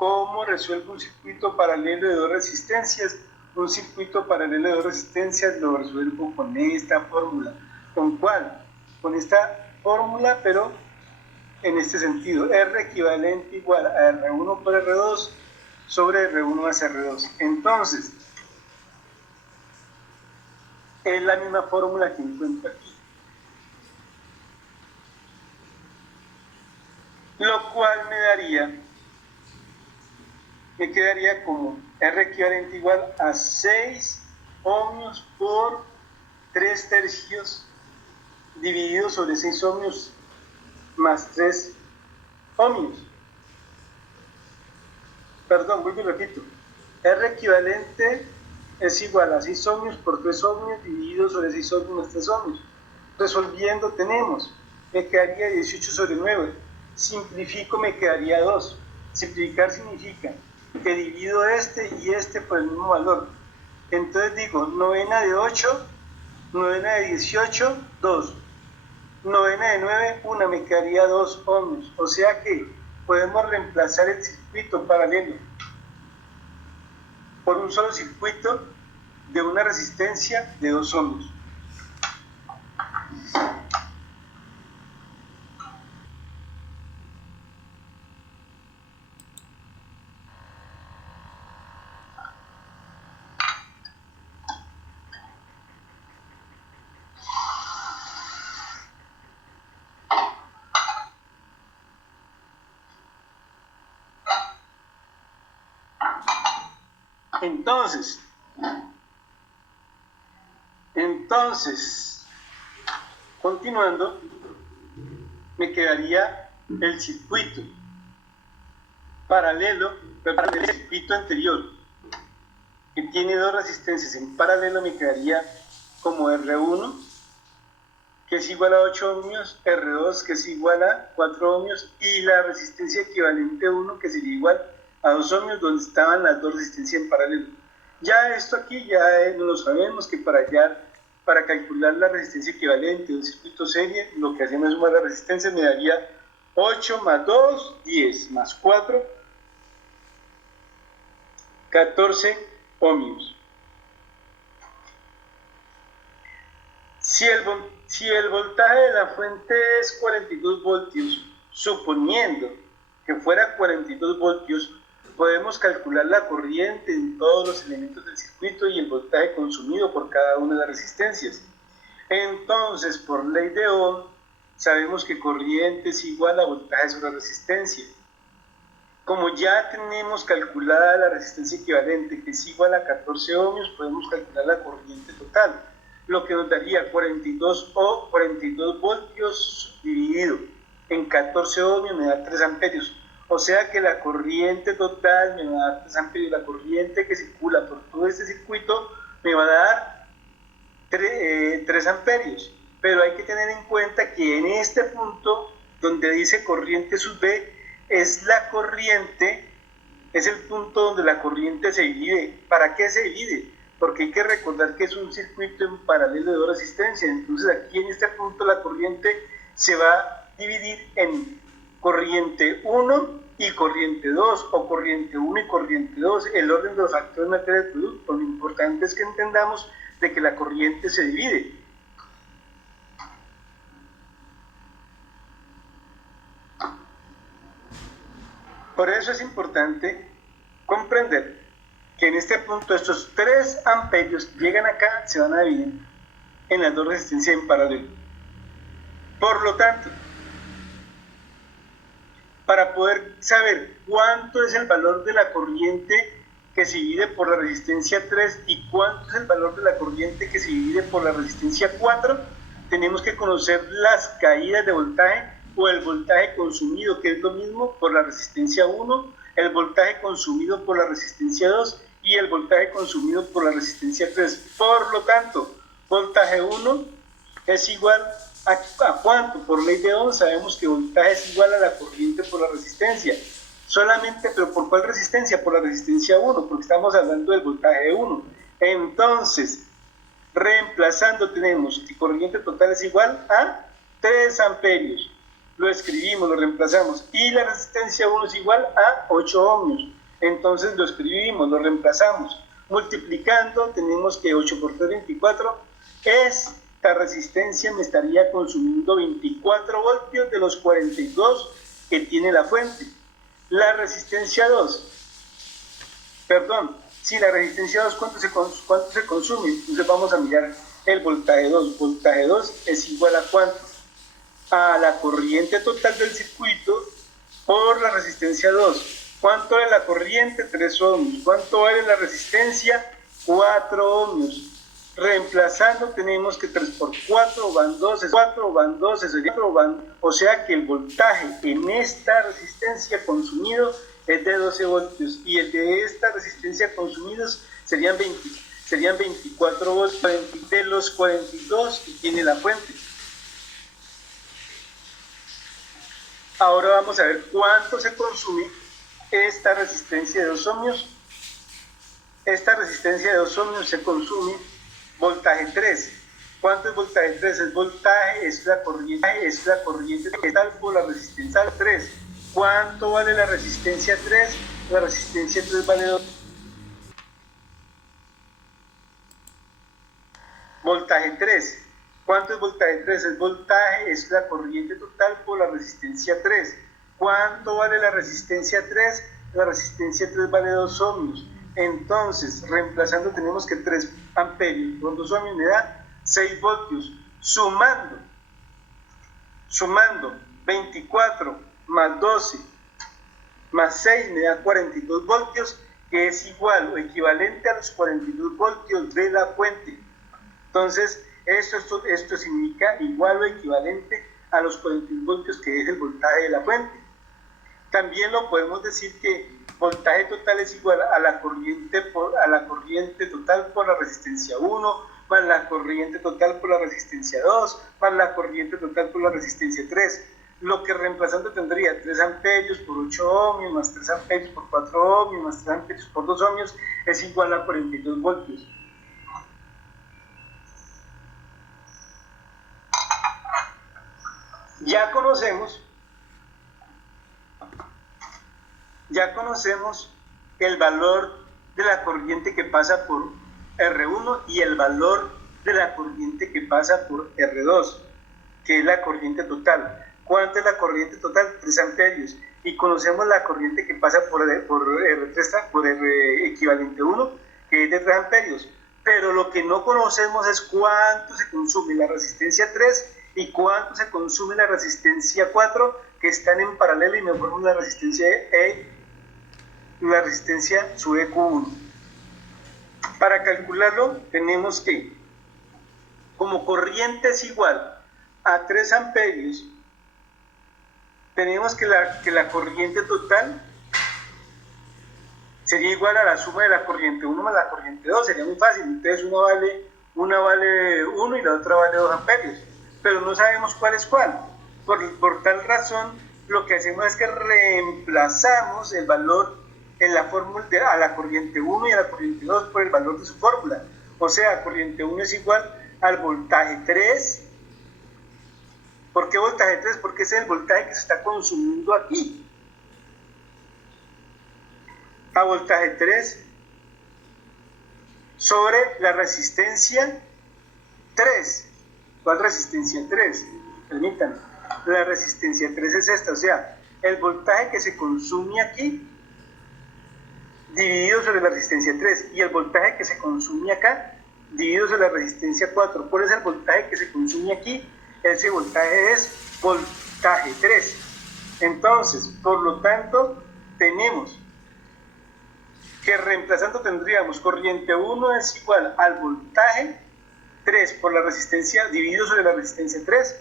¿Cómo resuelvo un circuito paralelo de dos resistencias? Un circuito paralelo de dos resistencias lo resuelvo con esta fórmula. ¿Con cuál? Con esta fórmula, pero en este sentido. R equivalente igual a R1 por R2 sobre R1 más R2. Entonces, es la misma fórmula que encuentro aquí. Lo cual me quedaría como R equivalente igual a 6 ohmios por 3 tercios dividido sobre 6 ohmios más 3 ohmios. Perdón, vuelvo y repito. R equivalente es igual a 6 ohmios por 3 ohmios dividido sobre 6 ohmios más 3 ohmios. Resolviendo tenemos, me quedaría 18 sobre 9. Simplifico, me quedaría 2. Simplificar significa que divido este y este por el mismo valor. Entonces digo, novena de 8, novena de 18, 2. Novena de 9, 1, me quedaría 2 ohmios. O sea que podemos reemplazar el circuito paralelo por un solo circuito de una resistencia de 2 ohmios. Entonces, continuando, me quedaría el circuito paralelo, el circuito anterior, que tiene dos resistencias en paralelo, me quedaría como R1, que es igual a 8 ohmios, R2, que es igual a 4 ohmios, y la resistencia equivalente 1, que sería igual a 2 ohmios, donde estaban las dos resistencias en paralelo. Ya esto aquí ya no lo sabemos, que para calcular la resistencia equivalente de un circuito serie, lo que hacemos es sumar la resistencia, me daría 8 más 2, 10, más 4, 14 ohmios. Si el voltaje de la fuente es 42 voltios, suponiendo que fuera 42 voltios, podemos calcular la corriente en todos los elementos del circuito y el voltaje consumido por cada una de las resistencias. Entonces, por ley de Ohm, sabemos que corriente es igual a voltaje sobre resistencia. Como ya tenemos calculada la resistencia equivalente, que es igual a 14 ohmios, podemos calcular la corriente total, lo que nos daría 42 voltios dividido en 14 ohmios me da 3 amperios. O sea que la corriente total me va a dar 3 amperios. La corriente que circula por todo este circuito me va a dar 3 amperios. Pero hay que tener en cuenta que en este punto, donde dice corriente sub B, es el punto donde la corriente se divide. ¿Para qué se divide? Porque hay que recordar que es un circuito en paralelo de dos resistencias. Entonces aquí en este punto la corriente se va a dividir en corriente 1 y corriente 2, o corriente 1 y corriente 2, el orden de los factores materia del producto. Lo importante es que entendamos de que la corriente se divide. Por eso es importante comprender que en este punto estos 3 amperios llegan acá, se van a dividir en las dos resistencias en paralelo. Por lo tanto, para poder saber cuánto es el valor de la corriente que se divide por la resistencia 3 y cuánto es el valor de la corriente que se divide por la resistencia 4, tenemos que conocer las caídas de voltaje o el voltaje consumido, que es lo mismo, por la resistencia 1, el voltaje consumido por la resistencia 2 y el voltaje consumido por la resistencia 3. Por lo tanto, voltaje 1 es igual ¿a cuánto? Por ley de Ohm sabemos que voltaje es igual a la corriente por la resistencia. Solamente, ¿pero por cuál resistencia? Por la resistencia 1, porque estamos hablando del voltaje 1. Entonces, reemplazando tenemos que corriente total es igual a 3 amperios lo escribimos, lo reemplazamos, y la resistencia 1 es igual a 8 ohmios, entonces lo escribimos, lo reemplazamos, multiplicando tenemos que 8 por 3, 24, esta resistencia me estaría consumiendo 24 voltios de los 42 que tiene la fuente. La resistencia 2, perdón, si la resistencia 2, ¿cuánto se consume? Entonces vamos a mirar el voltaje 2. Voltaje 2 es igual a ¿cuánto? A la corriente total del circuito por la resistencia 2. ¿Cuánto vale la corriente? 3 ohmios. ¿Cuánto vale la resistencia? 4 ohmios. Reemplazando tenemos que 3 por 4 van 12, 4 van 12, sería 4 van, o sea que el voltaje en esta resistencia consumido es de 12 voltios y el de esta resistencia consumidos serían 24 voltios de los 42 que tiene la fuente. Ahora vamos a ver cuánto se consume esta resistencia de 2 ohmios. Esta resistencia de 2 ohmios se consume voltaje 3. ¿Cuánto es voltaje 3? El voltaje es la corriente total por la resistencia 3. ¿Cuánto vale la resistencia 3? La resistencia 3 vale 2. Voltaje 3. ¿Cuánto es voltaje 3? El voltaje es la corriente total por la resistencia 3. ¿Cuánto vale la resistencia 3? La resistencia 3 vale 2 ohmios. Entonces, reemplazando tenemos que 3 amperios por 2 ohmios me da 6 voltios. Sumando 24 más 12 más 6 me da 42 voltios, que es igual o equivalente a los 42 voltios de la fuente. Entonces, esto significa igual o equivalente a los 42 voltios que es el voltaje de la fuente. También lo podemos decir que voltaje total es igual a la corriente total por la resistencia 1, más la corriente total por la resistencia 2, más la corriente total por la resistencia 3. Lo que reemplazando tendría 3 amperios por 8 ohmios, más 3 amperios por 4 ohmios, más 3 amperios por 2 ohmios, es igual a 42 voltios. Ya conocemos el valor de la corriente que pasa por R1 y el valor de la corriente que pasa por R2, que es la corriente total. ¿Cuánto es la corriente total? 3 amperios. Y conocemos la corriente que pasa por R3, por R equivalente 1, que es de 3 amperios. Pero lo que no conocemos es cuánto se consume la resistencia 3 y cuánto se consume la resistencia 4, que están en paralelo y me forman la resistencia sub EQ1. Para calcularlo tenemos que, como corriente es igual a 3 amperios, tenemos que la corriente total sería igual a la suma de la corriente 1 más la corriente 2, sería muy fácil. Entonces una vale 1 y la otra vale 2 amperios, pero no sabemos cuál es cuál. Por tal razón, lo que hacemos es que reemplazamos el valor en la fórmula a la corriente 1 y a la corriente 2 por el valor de su fórmula. O sea, corriente 1 es igual al voltaje 3. ¿Por qué voltaje 3? Porque ese es el voltaje que se está consumiendo aquí. A voltaje 3 sobre la resistencia 3. ¿Cuál resistencia 3? Permítanme. La resistencia 3 es esta, o sea, el voltaje que se consume aquí dividido sobre la resistencia 3 y el voltaje que se consume acá dividido sobre la resistencia 4. ¿Cuál es el voltaje que se consume aquí? Ese voltaje es voltaje 3. Entonces, por lo tanto, tenemos que reemplazando tendríamos corriente 1 es igual al voltaje 3 por la resistencia dividido sobre la resistencia 3,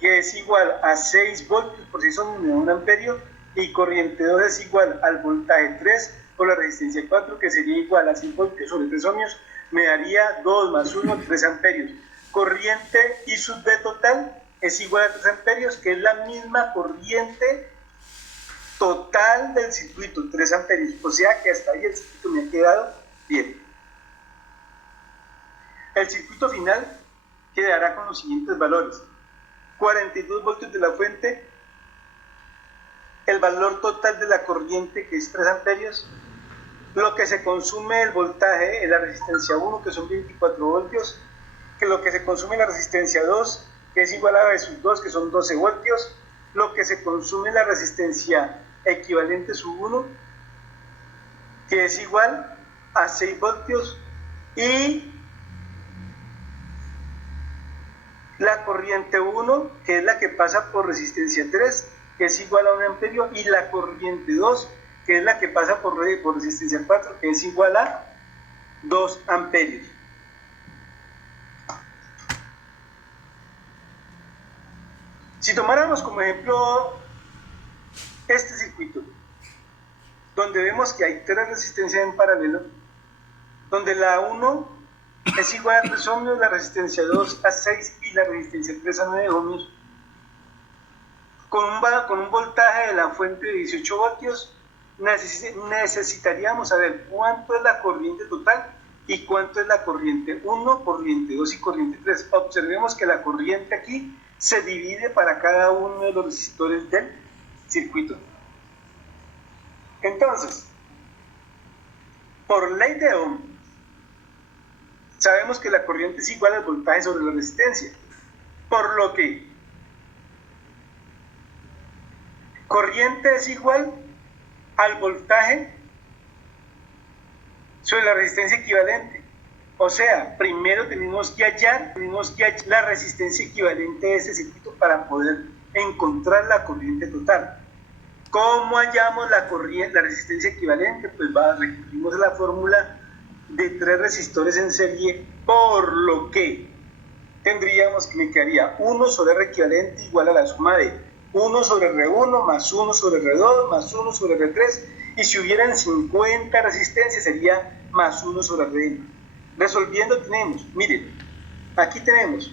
que es igual a 6 voltios por 6 ohmios, me da 1 amperio, y corriente 2 es igual al voltaje 3 por la resistencia 4, que sería igual a 6 voltios sobre 3 ohmios, me daría 2 más 1, 3 amperios. Corriente I sub B total es igual a 3 amperios, que es la misma corriente total del circuito, 3 amperios. O sea que hasta ahí el circuito me ha quedado bien. El circuito final quedará con los siguientes valores: 42 voltios de la fuente el valor total de la corriente, que es 3 amperios, lo que se consume el voltaje en la resistencia 1, que son 24 voltios, que lo que se consume en la resistencia 2, que es igual a versus 2, que son 12 voltios, lo que se consume en la resistencia equivalente sub 1, que es igual a 6 voltios, y la corriente 1, que es la que pasa por resistencia 3, que es igual a 1 amperio, y la corriente 2, que es la que pasa por resistencia 4, que es igual a 2 amperios. Si tomáramos como ejemplo este circuito, donde vemos que hay 3 resistencias en paralelo, donde la 1 es igual a 3 ohmios, la resistencia 2 a 6 y la resistencia 3 a 9 ohmios, con un voltaje de la fuente de 18 voltios, necesitaríamos saber cuánto es la corriente total y cuánto es la corriente 1, corriente 2 y corriente 3. Observemos que la corriente aquí se divide para cada uno de los resistores del circuito. Entonces, por ley de Ohm, sabemos que la corriente es igual al voltaje sobre la resistencia, por lo que corriente es igual al voltaje sobre la resistencia equivalente. O sea, primero tenemos que hallar la resistencia equivalente de ese circuito para poder encontrar la corriente total. ¿Cómo hallamos la resistencia equivalente? Pues recurrimos a la fórmula de 3 resistores en serie, por lo que tendríamos que me quedaría 1 sobre R equivalente igual a la suma de 1 sobre R1 más 1 sobre R2 más 1 sobre R3, y si hubieran 50 resistencias sería más 1 sobre Rn. Resolviendo tenemos, miren, aquí tenemos,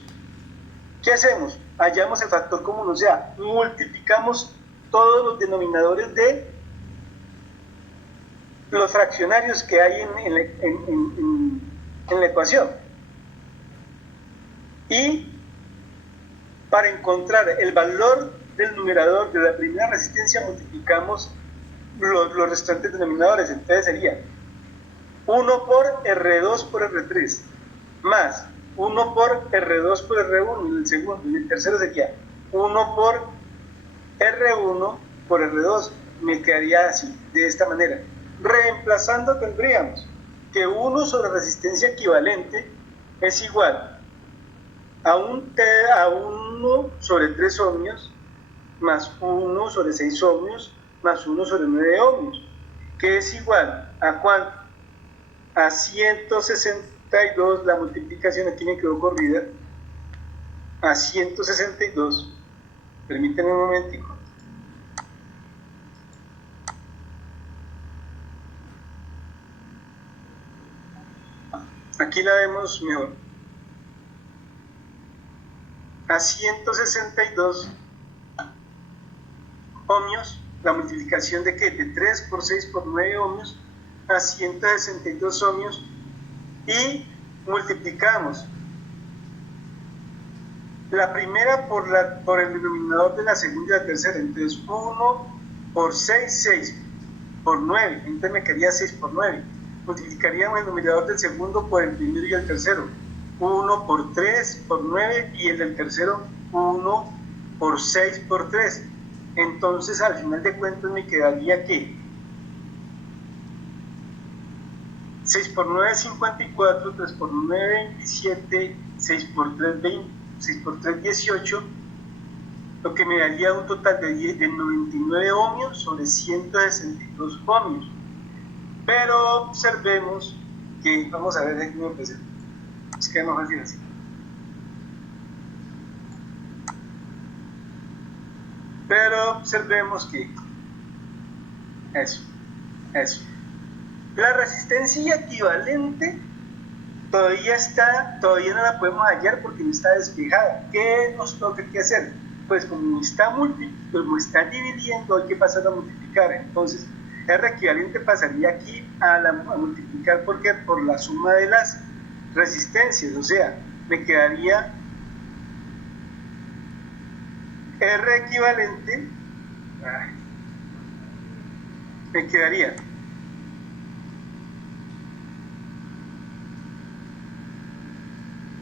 ¿qué hacemos? Hallamos el factor común, o sea, multiplicamos todos los denominadores de los fraccionarios que hay en la ecuación. Y para encontrar el valor del numerador de la primera resistencia multiplicamos los restantes denominadores. Entonces sería 1 por R2 por R3 más 1 por R2 por R1 en el segundo, y el tercero sería 1 por R1 por R2. Me quedaría así, de esta manera. Reemplazando tendríamos que 1 sobre resistencia equivalente es igual a 1 sobre 3 ohmios más 1 sobre 6 ohmios más 1 sobre 9 ohmios, que es igual a ¿cuánto? A 162, la multiplicación aquí me quedó corrida, a 162, permítanme un momentico. Aquí la vemos mejor. A 162 ohmios, la multiplicación de ¿qué? De 3 por 6 por 9 ohmios, a 162 ohmios, y multiplicamos la primera por el denominador de la segunda y la tercera. Entonces 1 por 6, 6 por 9, entonces me quedaría 6 por 9. Multiplicaríamos el denominador del segundo por el primero y el tercero, 1 por 3 por 9, y el del tercero 1 por 6 por 3. Entonces al final de cuentas me quedaría que 6 por 9 54, 3 por 9 27, 6 por 3 20, 6 por 3 18, lo que me daría un total de 99 ohmios sobre 162 ohmios. Pero observemos que, vamos a ver de cómo empecé, es que no fácil así. Pero observemos que eso. La resistencia equivalente todavía no la podemos hallar porque no está despejada. ¿Qué nos toca que hacer? Pues como está dividiendo, hay que pasar a multiplicar. Entonces R equivalente pasaría aquí a multiplicar por la suma de las resistencias, o sea, me quedaría R equivalente me quedaría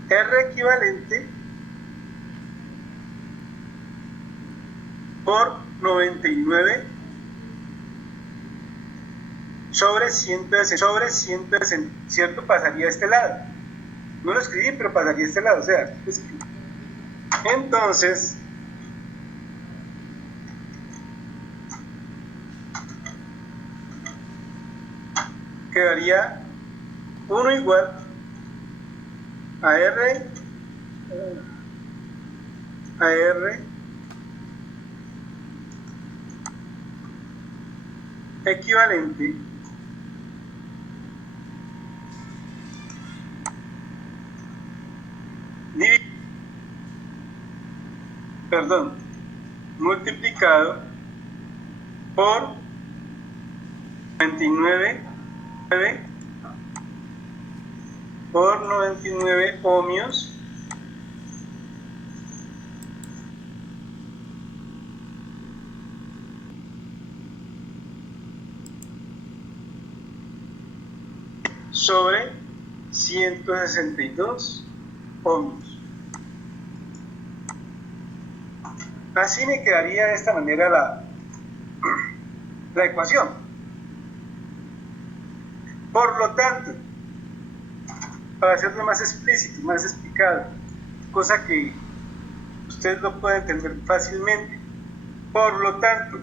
R equivalente por 99 sobre 160, ¿cierto? Pasaría a este lado. No lo escribí, pero pasaría a este lado, o sea, entonces, quedaría 1 igual a R equivalente multiplicado por 99 por 99 ohmios sobre 162 ohmios. Así me quedaría de esta manera la ecuación. Por lo tanto, para hacerlo más explícito, más explicado, cosa que ustedes lo pueden entender fácilmente. Por lo tanto,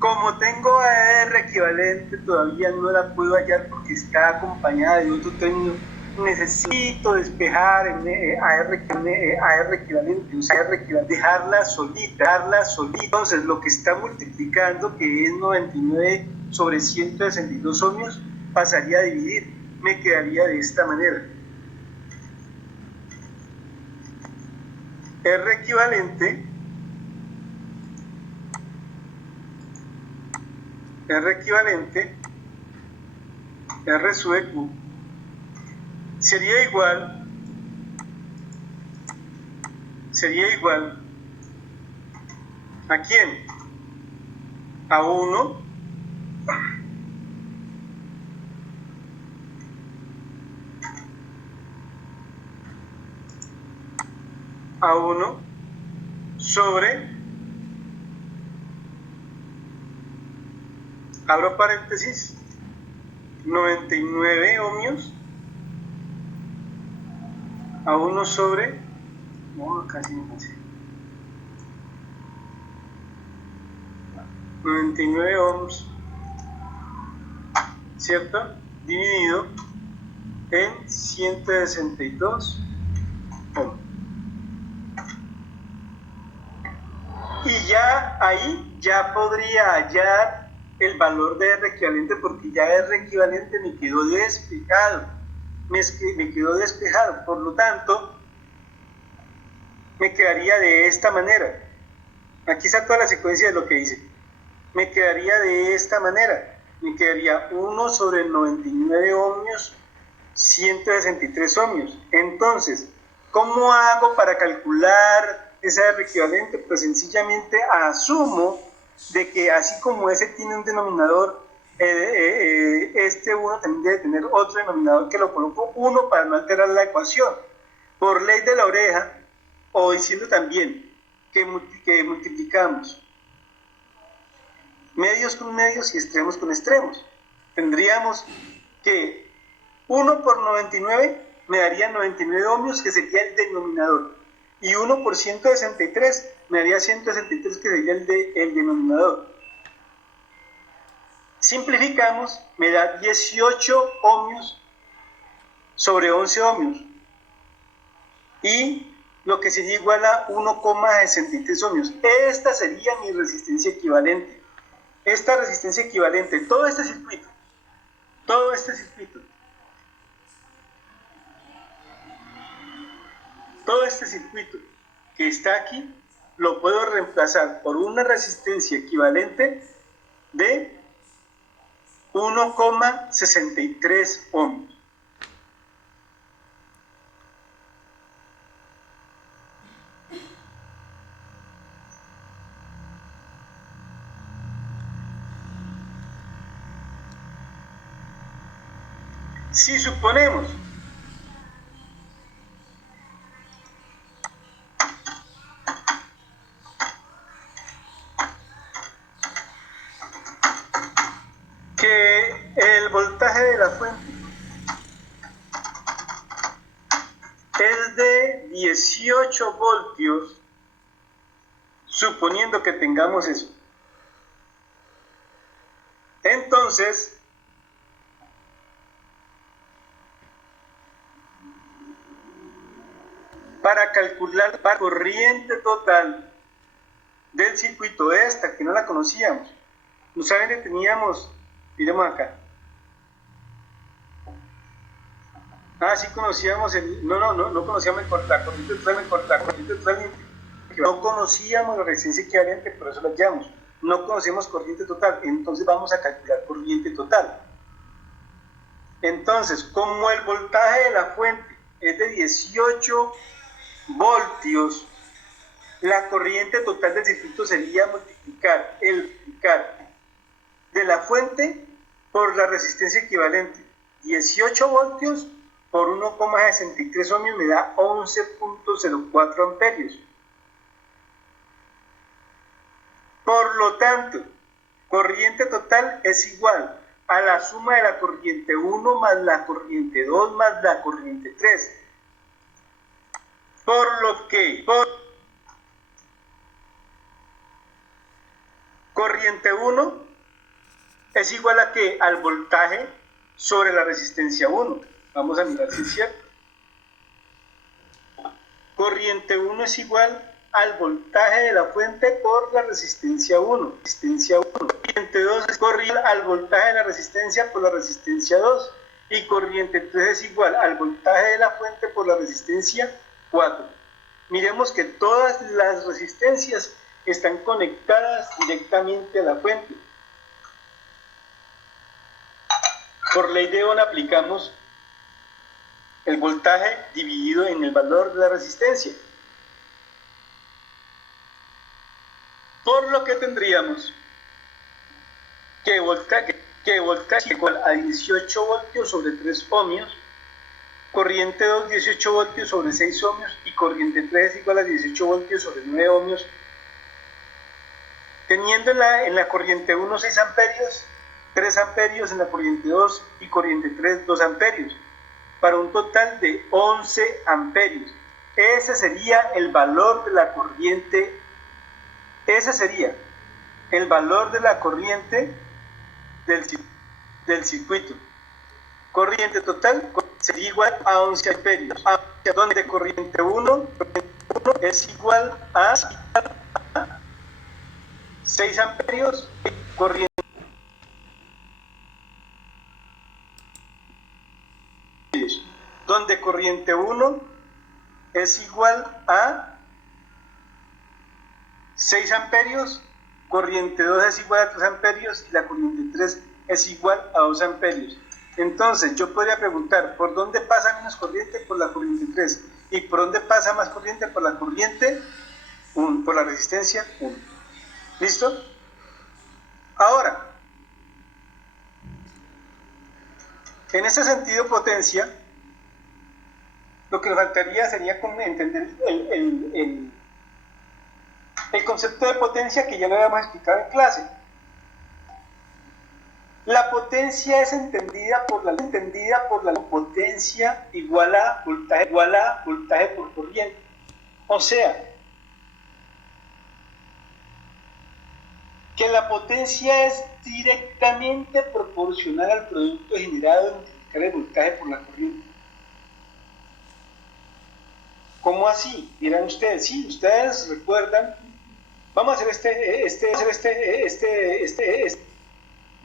como tengo a R equivalente, todavía no la puedo hallar porque está acompañada de otro término. Necesito despejar a R equivalente, o sea, dejarla solita. Entonces, lo que está multiplicando, que es 99 sobre 162 ohmios, pasaría a dividir. Me quedaría de esta manera. R equivalente R sub Q sería igual ¿a quién? A 1 sobre, abro paréntesis, 99 ohmios a 1 sobre, no, casi no sé, 99 ohms, ¿cierto? Dividido en 162 ohms. Y ya ahí ya podría hallar el valor de R equivalente, porque ya R equivalente me quedó despejado. Me quedó despejado. Por lo tanto, me quedaría de esta manera. Aquí está toda la secuencia de lo que hice. Me quedaría de esta manera. Me quedaría 1 sobre 99 ohmios, 163 ohmios. Entonces, ¿cómo hago para calcular esa R equivalente? Pues sencillamente asumo de que así como ese tiene un denominador, este 1 también debe tener otro denominador, que lo coloco 1 para no alterar la ecuación. Por ley de la oreja, o diciendo también que multiplicamos medios con medios y extremos con extremos. Tendríamos que 1 por 99 me daría 99 ohmios, que sería el denominador. Y 1 por 163 me daría 163, que sería el denominador. Simplificamos, me da 18 ohmios sobre 11 ohmios. Y lo que sería igual a 1,63 ohmios. Esta sería mi resistencia equivalente. Esta resistencia equivalente, todo este circuito que está aquí, lo puedo reemplazar por una resistencia equivalente de 1,63 ohmios. Si suponemos que el voltaje de la fuente es de 18 voltios, suponiendo que tengamos eso, entonces para calcular la corriente total del circuito, esta que no la conocíamos, no saben que teníamos, miremos acá, sí conocíamos no conocíamos la corriente total, no conocíamos la resistencia equivalente, por eso la llamamos, no conocemos corriente total, entonces vamos a calcular corriente total. Entonces, como el voltaje de la fuente es de 18 voltios, la corriente total del circuito sería multiplicar de la fuente por la resistencia equivalente. 18 voltios por 1,63 ohmios me da 11.04 amperios. Por lo tanto, corriente total es igual a la suma de la corriente 1 más la corriente 2 más la corriente 3. Por lo que corriente 1 es igual a ¿qué? Al voltaje sobre la resistencia 1. Vamos a mirar si es cierto. Corriente 1 es igual al voltaje de la fuente por la resistencia 1. Corriente 2 es igual al voltaje de la resistencia por la resistencia 2. Y corriente 3 es igual al voltaje de la fuente por la resistencia 4. Miremos que todas las resistencias están conectadas directamente a la fuente. Por ley de Ohm aplicamos el voltaje dividido en el valor de la resistencia. Por lo que tendríamos que voltaje igual a 18 voltios sobre 3 ohmios, corriente 2 18 voltios sobre 6 ohmios y corriente 3 es igual a 18 voltios sobre 9 ohmios, teniendo en la corriente 1 6 amperios, 3 amperios en la corriente 2 y corriente 3 2 amperios, para un total de 11 amperios. Ese sería el valor de la corriente, del circuito. Corriente total sería igual a 11 amperios, donde corriente 1 es igual a 6 amperios, corriente donde corriente 1 es igual a 6 amperios, corriente 2 es igual a 3 amperios y la corriente 3 es igual a 2 amperios. Entonces yo podría preguntar, ¿por dónde pasa menos corriente? Por la corriente 3. ¿Y por dónde pasa más corriente? Por la corriente 1, por la resistencia 1. ¿Listo? Ahora, en ese sentido potencia, lo que nos faltaría sería entender el concepto de potencia que ya lo habíamos explicado en clase. La potencia es entendida por la potencia igual a voltaje por corriente. O sea, que la potencia es directamente proporcional al producto generado de multiplicar el voltaje por la corriente. ¿Cómo así? Dirán ustedes, sí, ustedes recuerdan, vamos a hacer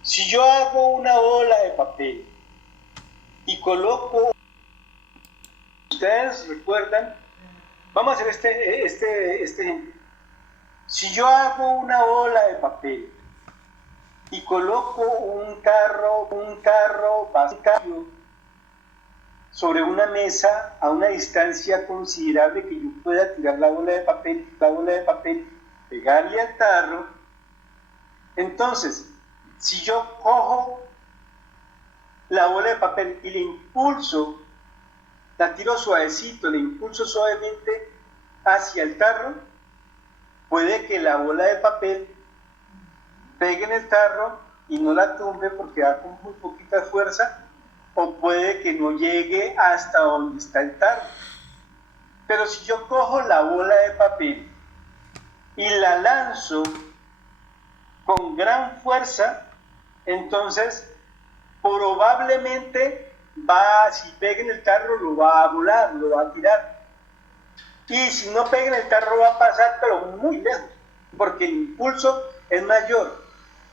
si yo hago una bola de papel y coloco, ustedes recuerdan, vamos a hacer este ejemplo. Si yo hago una bola de papel y coloco un carro vacío sobre una mesa a una distancia considerable que yo pueda tirar la bola de papel, pegarle al tarro, entonces, si yo cojo la bola de papel y le impulso, la tiro suavecito, le impulso suavemente hacia el tarro, puede que la bola de papel pegue en el tarro y no la tumbe porque da con muy poquita fuerza, o puede que no llegue hasta donde está el tarro. Pero si yo cojo la bola de papel y la lanzo con gran fuerza, entonces probablemente si pega en el tarro lo va a volar, lo va a tirar. Y si no pega en el tarro va a pasar, pero muy lejos, porque el impulso es mayor.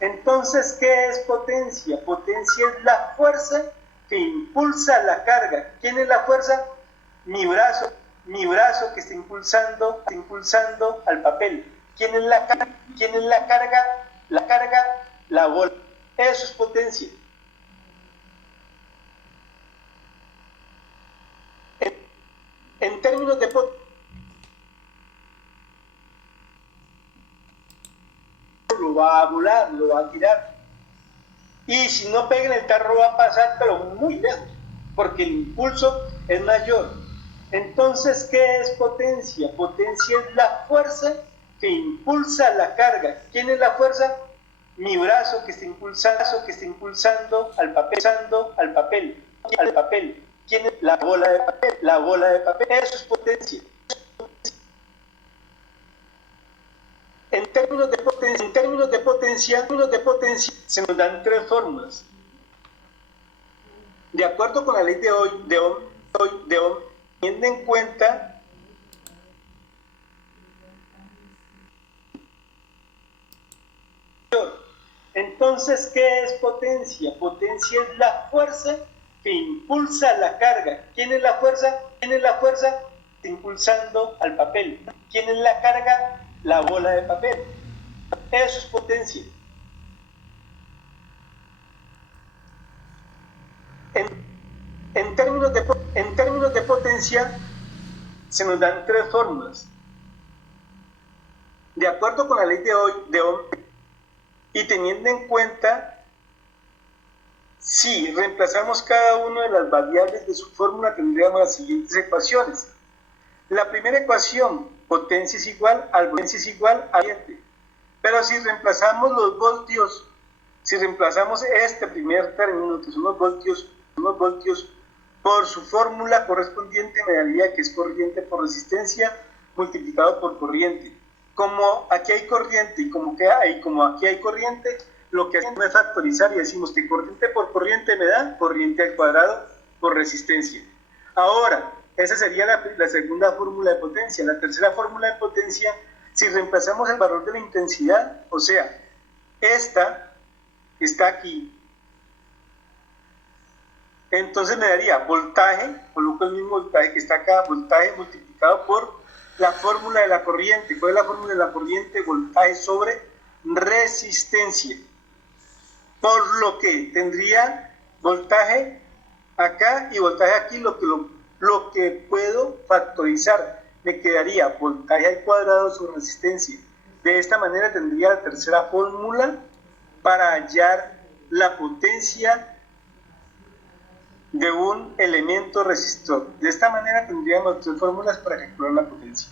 Entonces, ¿qué es potencia? Potencia es la fuerza que impulsa la carga. ¿Quién es la fuerza? Mi brazo que está impulsando al papel. ¿Quién es la carga? ¿Quién es la carga? La carga, la bola. Eso es potencia. En términos de potencia, lo va a volar, lo va a tirar. Y si no pega en el tarro va a pasar, pero muy lejos, porque el impulso es mayor. Entonces, ¿qué es potencia? Potencia es la fuerza que impulsa la carga. ¿Quién es la fuerza? Mi brazo que está impulsando al papel. ¿Quién es la bola de papel? La bola de papel. Eso es potencia. En términos de potencia, se nos dan tres fórmulas. De acuerdo con la ley de Ohm, teniendo en cuenta entonces, ¿qué es potencia? Potencia es la fuerza que impulsa la carga. ¿Quién es la fuerza? Impulsando al papel. ¿Quién es la carga? La bola de papel. Eso es potencia. En términos de potencia, se nos dan tres fórmulas. De acuerdo con la ley de Ohm, y teniendo en cuenta, si reemplazamos cada una de las variables de su fórmula, tendríamos las siguientes ecuaciones. La primera ecuación, potencia es igual a corriente. Pero si reemplazamos los voltios, si reemplazamos este primer término, que son los voltios, por su fórmula correspondiente, me daría que es corriente por resistencia multiplicado por corriente. Como aquí hay corriente y como aquí hay corriente, lo que hacemos es factorizar y decimos que corriente por corriente me da corriente al cuadrado por resistencia. Ahora, esa sería la segunda fórmula de potencia. La tercera fórmula de potencia, si reemplazamos el valor de la intensidad, o sea, esta que está aquí, entonces me daría voltaje, coloco el mismo voltaje que está acá, voltaje multiplicado por la fórmula de la corriente. ¿Cuál es la fórmula de la corriente? Voltaje sobre resistencia. Por lo que tendría voltaje acá y voltaje aquí, lo que puedo factorizar. Me quedaría voltaje al cuadrado sobre resistencia. De esta manera tendría la tercera fórmula para hallar la potencia de un elemento resistor. De esta manera tendríamos tres fórmulas para calcular la potencia.